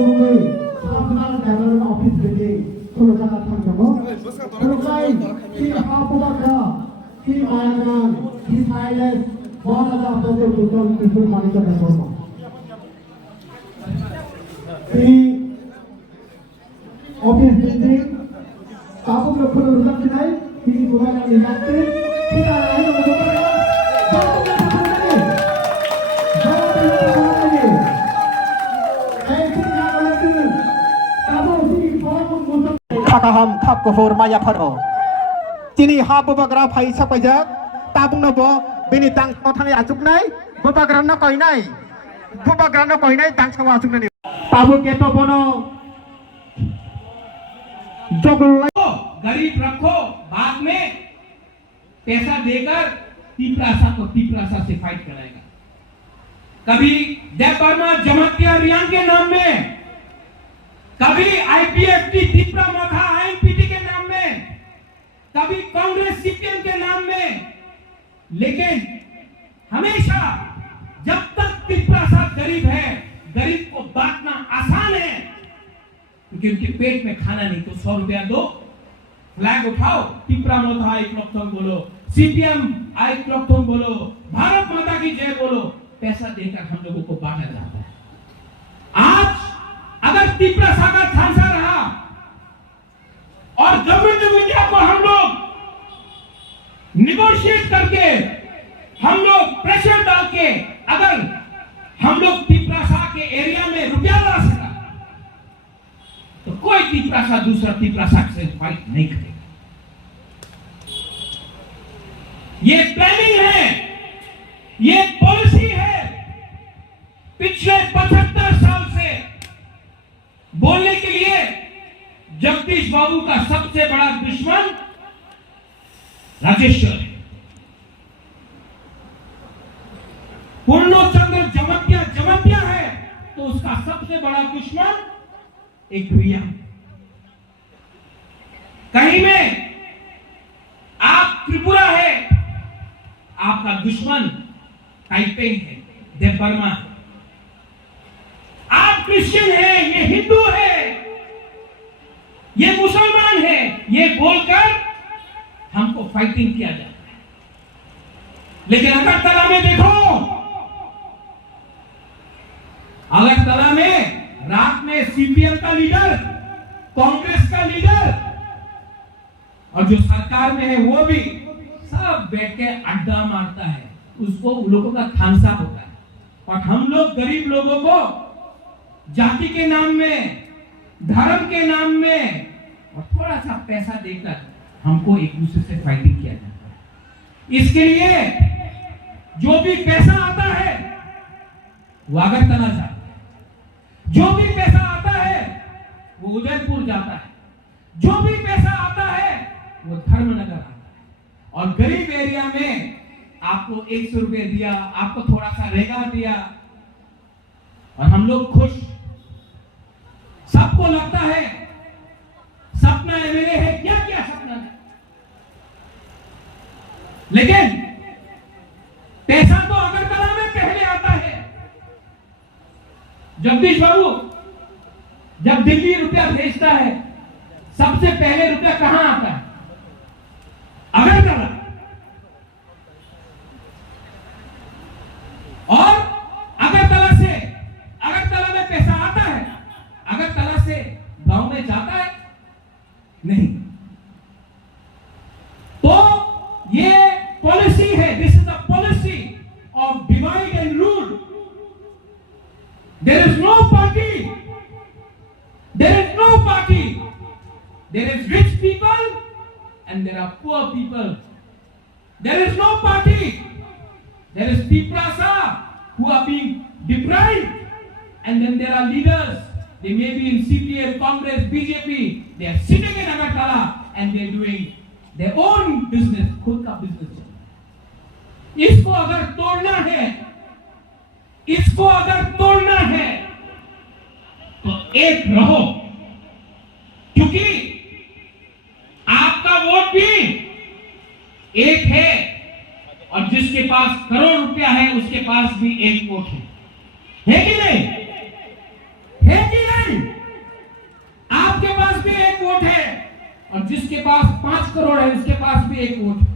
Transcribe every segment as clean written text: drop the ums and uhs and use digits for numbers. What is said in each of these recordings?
गुरुङै साफानार गारनानै office building खुलुमना थांदोंमोन खुलुमनाय कि आबहावा कि मायागान कि साइलेन्स बहाजा आपको दुर्गम किशोर मानिक दंगों कि ऑफिस बिल्डिंग काबू में खुलुमना चिनाई कि बुलाना निजाते kita lain Kakaham kap kufur maya pharo tini ha bobagra phai sapajak tabung no bo bini tang thani achuk nai bobagra no koi nai tang sawa achuk nai tabu keto bono jogol गरीब रखो बाद में पैसा देकर तीपरासा से fight कराएगा। कभी देवबर्मा जमातिया रियांग के नाम में, कभी आईपीएफटी तीपरा मथा आईएनपीटी के नाम में, कभी कांग्रेस सीपीएम के नाम में, लेकिन हमेशा जब तक तीपरासा गरीब है, गरीब को बांटना आसान है क्योंकि उनके पेट में खाना नहीं। तो 100 रुपया दो, फ्लैग उठाओ, तीपरा मथा एक लोकतंत्र बोलो, सीपीएम आई क्लॉकथोन बोलो, भारत माता की जय बोलो, पैसा देकर हम लोगों को बांटा जाता है। आज अगर तीपरासा का झांसा रहा और गवर्नमेंट ऑफ इंडिया को हम लोग निगोशिएट करके, हम लोग प्रेशर डाल के अगर हम लोग तीपरासा के एरिया में रुपया ला सका तो कोई तीपरासा दूसरा तीपरासा से फाइट नहीं करेगा। ये प्लानिंग है, ये पॉलिसी है। पिछले 75 साल से बोलने के लिए जगदीश बाबू का सबसे बड़ा दुश्मन राजेश्वर है। पूर्णचंद्र जमतिया है तो उसका सबसे बड़ा दुश्मन एक भैया। कहीं में आप त्रिपुरा है, आपका दुश्मन ताइपेंग है, देवबर्मा है। आप क्रिश्चियन है, ये हिंदू है, ये मुसलमान है, ये बोलकर हमको फाइटिंग किया जाता है। लेकिन अगरतला में देखो, अगरतला में रात में सीपीएम का लीडर, कांग्रेस का लीडर और जो सरकार में है वो भी सब बैठ के अड्डा मारता है। उसको उन लोगों का थानसा होता है। और हम लोग गरीब लोगों को जाति के नाम में, धर्म के नाम में और थोड़ा सा पैसा देकर हमको एक दूसरे से फाइटिंग किया जाता है। इसके लिए जो भी पैसा आता है वो अगरतला जाता है, जो भी पैसा आता है वो उदयपुर जाता है, जो भी पैसा आता है वो धर्मनगर आता है। और गरीब एरिया में आपको 100 रुपए दिया, आपको थोड़ा सा रेगा दिया और हम लोग खुश। सबको लगता है सपना एमएलए है, क्या क्या सपना है, लेकिन पैसा तो अगरतला में पहले आता है। जगदीश बाबू जब दिल्ली रुपया भेजता है, सबसे पहले रुपया कहां आता है? अगरतला। और अगरतला में पैसा आता है, अगरतला से गांव में जाता है नहीं। तो ये पॉलिसी है, this is the policy of divide and rule. There is no party, there is no party, there is rich people and there are poor people. There is no party. There is Tiprasa who are being deprived, and then there are leaders. They may be in CPM, Congress, BJP. They are sitting in Agartala and they are doing their own business, खुद का business। इसको अगर तोड़ना है, इसको अगर तोड़ना है तो एक रहो, क्योंकि आपका वोट भी एक है और जिसके पास करोड़ रुपया है उसके पास भी एक वोट है कि नहीं? है कि नहीं? वोट है और जिसके पास 5 करोड़ है उसके पास भी 1 वोट है।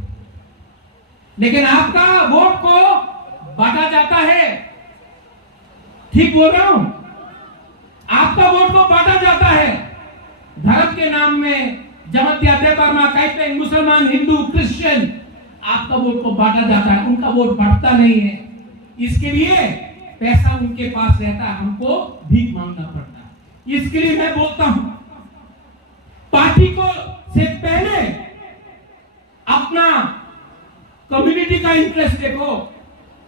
लेकिन आपका वोट को बांटा जाता है। ठीक बोल रहा हूं? आपका वोट को बांटा जाता है धर्म के नाम में। जमत्यादे वर्मा कहते हैं मुसलमान, हिंदू, क्रिश्चियन, आपका वोट को बांटा जाता है, उनका वोट बढ़ता नहीं है। इसके लिए पैसा उनके पास रहता है, हमको भीख मांगना पड़ता है। इसके लिए मैं बोलता हूं, पार्टी को से पहले अपना कम्युनिटी का इंटरेस्ट देखो,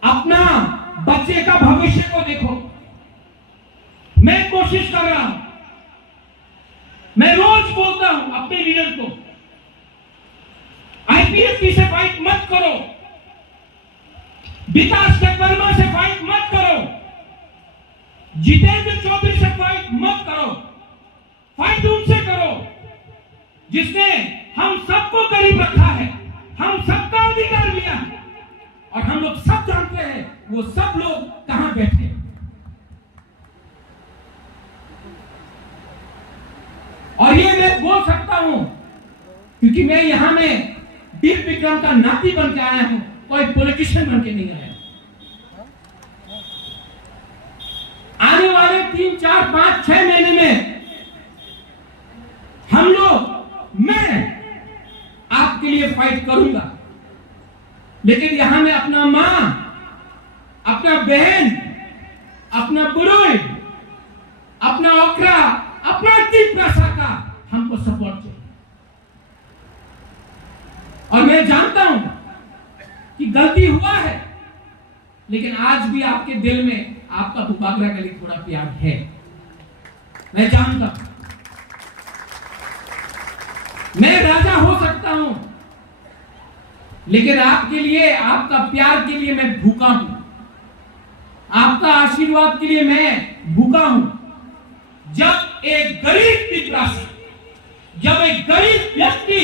अपना बच्चे का भविष्य को देखो। मैं कोशिश कर रहा हूं, मैं रोज बोलता हूं अपने लीडर को, आईपीएस की से फाइट मत करो, विकास वर्मा से फाइट मत करो, जितेंद्र चौधरी से फाइट मत करो। फाइट उनसे करो जिसने हम सबको करीब रखा है, हम सबका अधिकार लिया है, और हम लोग सब जानते हैं वो सब लोग कहां बैठे हैं। और ये मैं बोल सकता हूं क्योंकि मैं यहां में वीर विक्रम का नाती बन के आया हूं, कोई पॉलिटिशियन बन के नहीं आया। आने वाले 3, 4, 5, 6 महीने में हम लोग, मैं आपके लिए फाइट करूंगा, लेकिन यहां में अपना मां, अपना बहन, अपना बुरुई, अपना ओखरा, अपना तिप्रासा का हमको सपोर्ट चाहिए। और मैं जानता हूं कि गलती हुआ है, लेकिन आज भी आपके दिल में आपका बुबागरा के लिए थोड़ा प्यार है, मैं जानता हूं। मैं राजा हो सकता हूं, लेकिन आपके लिए, आपका प्यार के लिए मैं भूखा हूं, आपका आशीर्वाद के लिए मैं भूखा हूं। जब एक गरीब तिप्रासी, जब एक गरीब व्यक्ति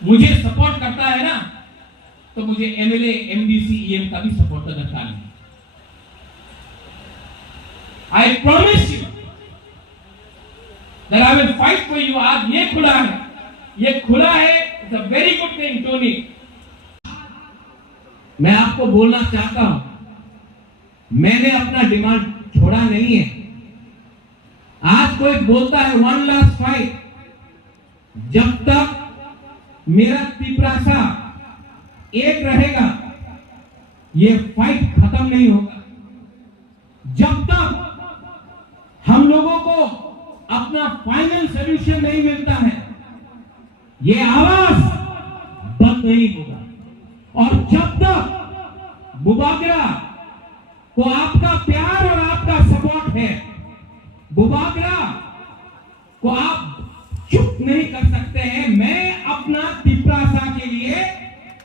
मुझे सपोर्ट करता है ना, तो मुझे एमएलए, एमडीसी, ईएम का भी सपोर्ट करता है। I promise you that I will fight for you। आज ये खुला है, ये खुला है, it's a very good thing Tony. मैं आपको बोलना चाहता हूं, मैंने अपना डिमांड छोड़ा नहीं है। आज कोई बोलता है 1 लास्ट फाइट, जब तक मेरा तिप्रासा एक रहेगा ये फाइट खत्म नहीं होगा। जब तक हम लोगों को अपना फाइनल सॉल्यूशन नहीं मिलता है, ये आवाज बंद नहीं होगा। और जब तक बुबागरा को आपका प्यार और आपका सपोर्ट है, बुबागरा को आप चुप नहीं कर सकते हैं। मैं अपना तिप्रासा के लिए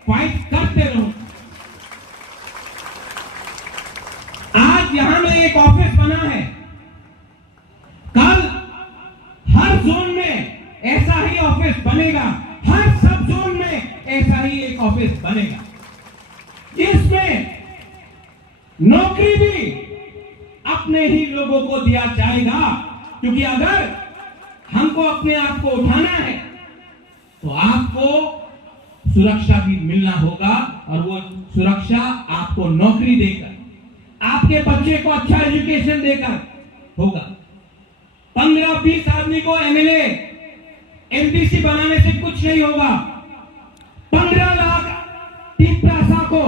फाइट करते रहूं। आज यहां में एक ऑफिस बना है, कल हर जोन में ऐसा ही ऑफिस बनेगा, हर सब जोन में ऐसा ही एक ऑफिस बनेगा, जिसमें नौकरी भी अपने ही लोगों को दिया जाएगा। क्योंकि अगर हमको अपने आप को उठाना है तो आपको सुरक्षा भी मिलना होगा, और वो सुरक्षा आपको नौकरी देकर, आपके बच्चे को अच्छा एजुकेशन देकर होगा। 15-20 आदमी को एमएलए, एमडीसी बनाने से कुछ नहीं होगा। 15 लाख तिप्रासा को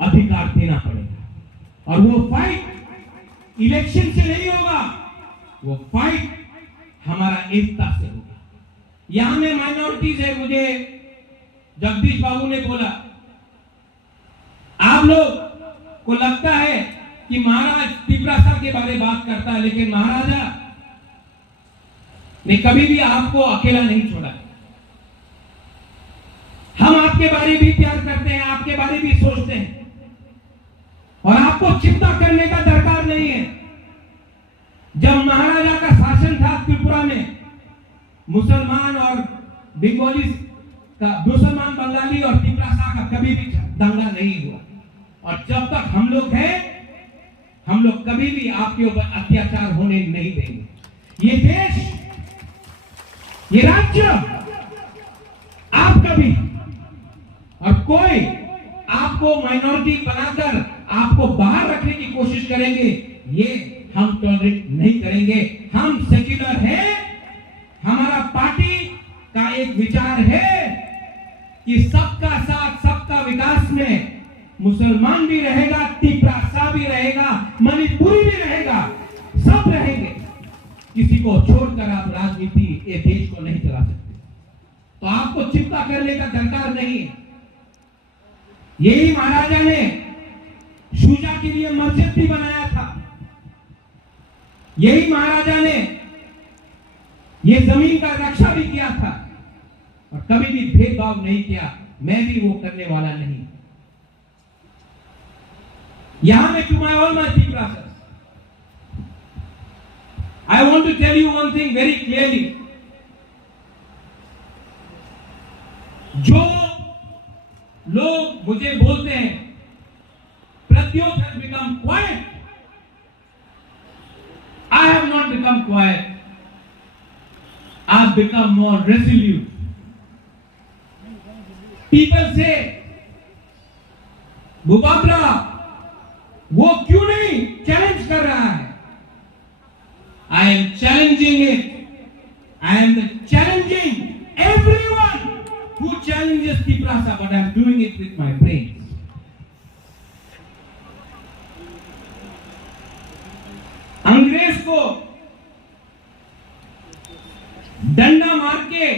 अधिकार देना पड़ेगा, और वो फाइट इलेक्शन से नहीं होगा, वो फाइट हमारा एकता से होगा। यहां में माइनॉरिटीज है, मुझे जगदीश बाबू ने बोला, आप लोग को लगता है कि महाराज तिप्रासा के बारे में बात करता है, लेकिन महाराजा ने कभी भी आपको अकेला नहीं छोड़ा। हम आपके बारे भी प्यार करते हैं, आपके बारे भी सोचते हैं, और आपको चिंता करने का दरकार नहीं है। जब महाराजा का शासन था त्रिपुरा में, मुसलमान और बंगाली का, मुसलमान, बंगाली और तिप्रासा का कभी भी दंगा नहीं हुआ। और जब तक हम लोग हैं, हम लोग कभी भी आपके ऊपर अत्याचार होने नहीं देंगे। ये देश ये राज्य आपका भी, और कोई आपको माइनॉरिटी बनाकर आपको बाहर रखने की कोशिश करेंगे, ये हम टॉलरेट नहीं करेंगे। हम सेक्युलर हैं। हमारा पार्टी का एक विचार है कि सबका साथ सबका विकास में मुसलमान भी रहेगा, तिपरासा भी रहेगा, मणिपुरी भी रहेगा, सब रहेंगे। किसी को छोड़कर आप राजनीति ये देश को नहीं चला सकते। तो आपको चिंता करने का दरकार नहीं है। यही महाराजा ने शुजा के लिए मस्जिद भी बनाया था। यही महाराजा ने ये जमीन का रक्षा भी किया था और कभी भी भेदभाव नहीं किया। मैं भी वो करने वाला नहीं। यहां में to my all my people, I want to tell you one thing very clearly. जो लोग मुझे बोलते हैं प्रत्युत has become quiet, I have not become quiet. I've become more resolute. People say, मुबाबला वो क्यों नहीं चैलेंज कर रहा है? I am challenging it. I am challenging everyone who challenges Tiprasa, but I am doing it with my brains. अंग्रेज को डंडा मार के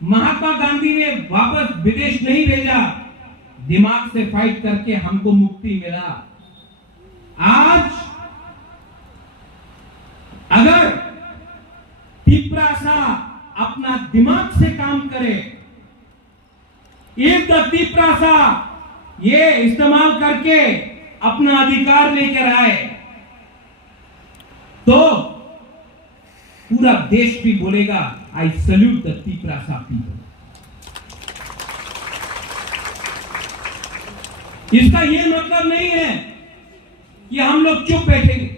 महात्मा गांधी ने वापस विदेश नहीं भेजा, दिमाग से फाइट करके हमको मुक्ति मिला। आज अगर तिपरासा अपना दिमाग से काम करे, इफ द तिपरासा ये इस्तेमाल करके अपना अधिकार लेकर आए, तो पूरा देश भी बोलेगा I salute the Tiprasa people. इसका यह मतलब नहीं है कि हम लोग चुप बैठेंगे।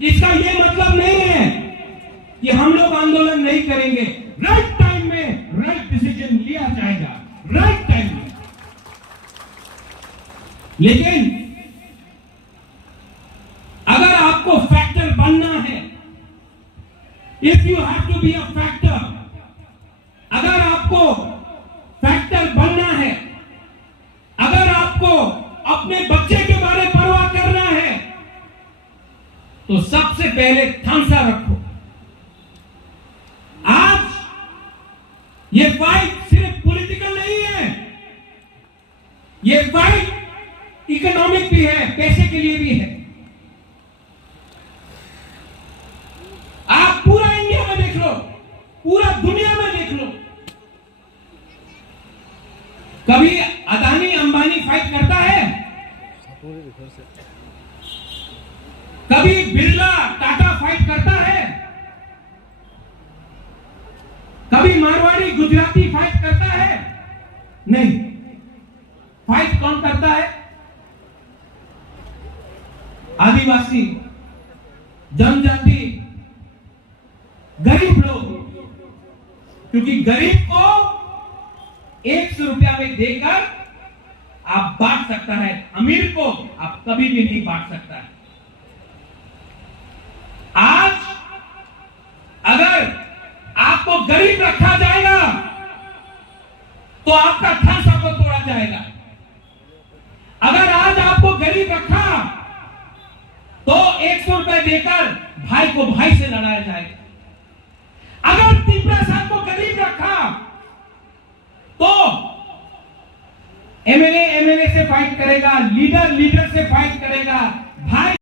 इसका यह मतलब नहीं है कि हम लोग आंदोलन नहीं करेंगे। राइट टाइम में राइट डिसीजन लिया जाएगा, राइट टाइम में। लेकिन अगर आपको फैक्टर बनना है, if you have to be a factor, अगर आपको फैक्टर बनना है, अगर आपको अपने बच्चे के बारे में परवाह करना है, तो सबसे पहले थामसा रखो। आज ये फाइट सिर्फ पॉलिटिकल नहीं है, ये फाइट इकोनॉमिक भी है, पैसे के लिए भी है। आप पूरा इंडिया में देख लो, पूरा दुनिया में देख लो, कभी अदानी अंबानी फाइट करता है? कभी बिरला टाटा फाइट करता है? कभी मारवाड़ी गुजराती फाइट करता है? नहीं। फाइट कौन करता है? आदिवासी, जनजाति, गरीब लोग। क्योंकि गरीब को 100 रुपया में देकर आप बांट सकता है, अमीर को आप कभी भी नहीं बांट सकता है। आज अगर आपको गरीब रखा जाएगा तो आपका ठासा को तोड़ा जाएगा। अगर आज आपको गरीब रखा तो 100 रुपए देकर भाई को भाई से लड़ाया जाएगा। अगर तिपरासा को गरीब रखा तो एमएलए से फाइट करेगा, लीडर से फाइट करेगा, भाई